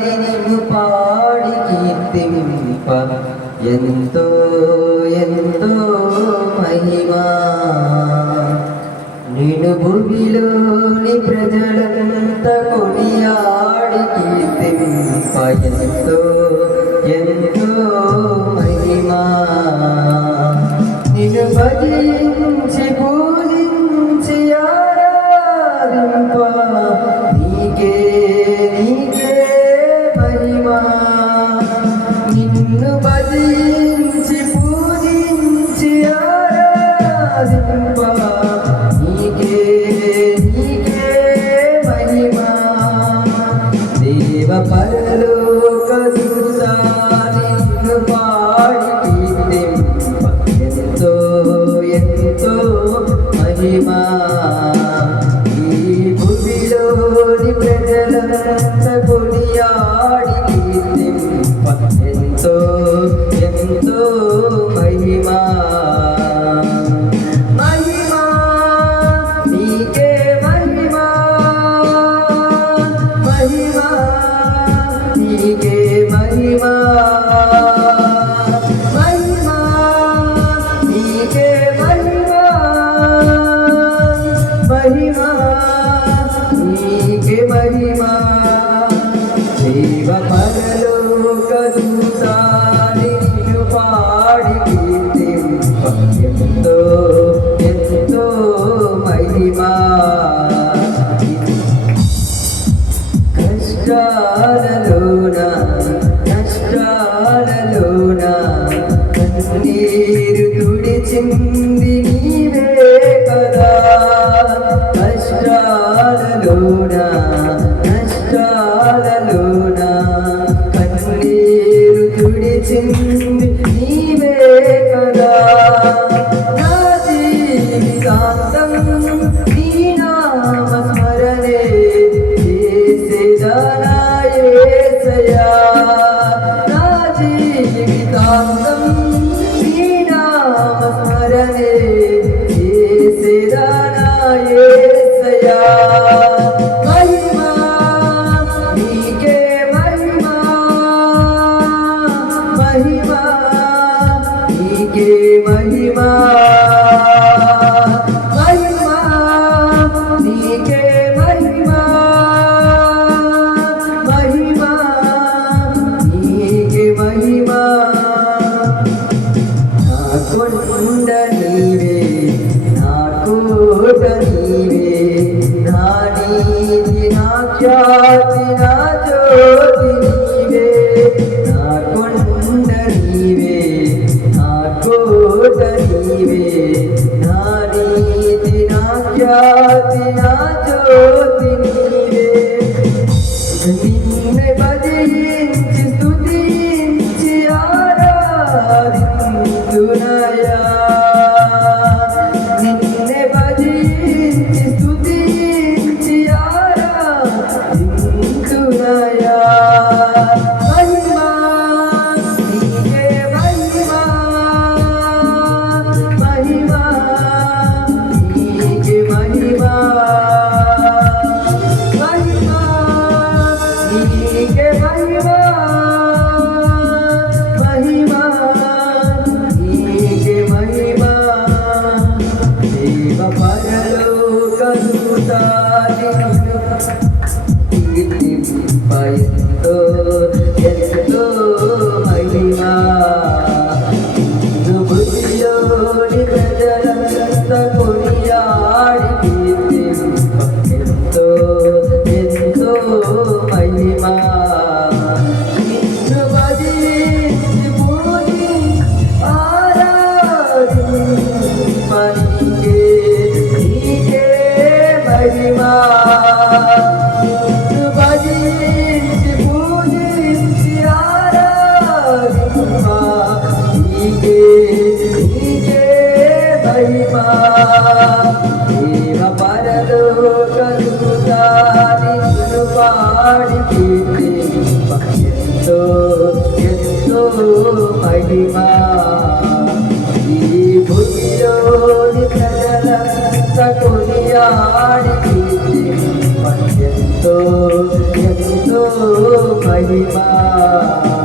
నిన్ను పాడి కీర్తింప ఎంతో ఎంతో మహిమా నిన్ను భూమిలోని ప్రజలంతా కొనియాడి కీర్తింప ఎంతో ఎంతో మహిమా నిన్ను భజించి పూజించి ఆరాధింప నీకే నీకే మహిమా నిన్ను భజించి పూజించి ఆరాధింప నీకే నీకే మహిమా దేవ పరలోక దూతా నిన్ను పాడి కీర్తింప ఎంతో ఎంతో మహిమా ఈ భూమిలోని ప్రజలంతా కొనియాడి కీర్తింప ఎంతో ఎంతో మహిమా మహిమా నీకే మహిమా మహిమా నీకే మహిమా మహిమా నీకే మహిమా మహిమా నీకే మహిమా దేవ పరలోక దూతా నిన్ను పాడి కీర్తింప ఎంతో ఎంతో మహిమా కష్టాలలోన కష్టాలలోన కన్నీరు తుడిచింది నీవే కదా కష్టాలలోన కష్టాలలోన కన్నీరు తుడిచింది నీవే కదా నా జీవితాంతం నీ నామ స్మరణే చేసేదనా యేసయ్యా నా జీవితాంతం నీ నామ స్మరణే చేసేదనా యేసయ్యా మహిమా నీకే మహిమా మహిమా నీకే మహిమా మహిమా నీకే మహిమా మహిమా నీకే మహిమా నా కొండ నీవే నా కోట నీవే నా నీతి నా ఖ్యాతి నా జ్యోతి నీవే నా కొండ నీవే నా కోట నీవే నా నీతి నా ఖ్యాతి నా జ్యోతి నీవే నిన్ను భజించి స్తుతించి ఆరాధింతునయా నిన్ను భజించి స్తుతించి ఆరాధింతునయా మహిమా నీకే మహిమా మహిమా నీకే మహిమా మహిమా నీకే మహిమా మహిమా నీకే మహిమా దేవ పరలోక దూతా నిన్ను కీర్తింప ఎంతో ఎంతో మహిమా నిన్ను భూమిలోని ప్రజలంతా కొనియాడి కీర్తింప ఎంతో ఎంతో మహిమా నిన్ను భజించి పూజించి ఆరాధింప నీకే నీకే మహిమా నిన్ను భజించి పూజించి ఆరాధింప నీకే నీకే మహిమా దేవ పరలోక దూతా నిన్ను పాడి కీర్తింప ఎంతో ఎంతో మహిమా ఈ భూమిలోని ప్రజలంతా కొనియాడి కీర్తింప ఎంతో ఎంతో మహిమా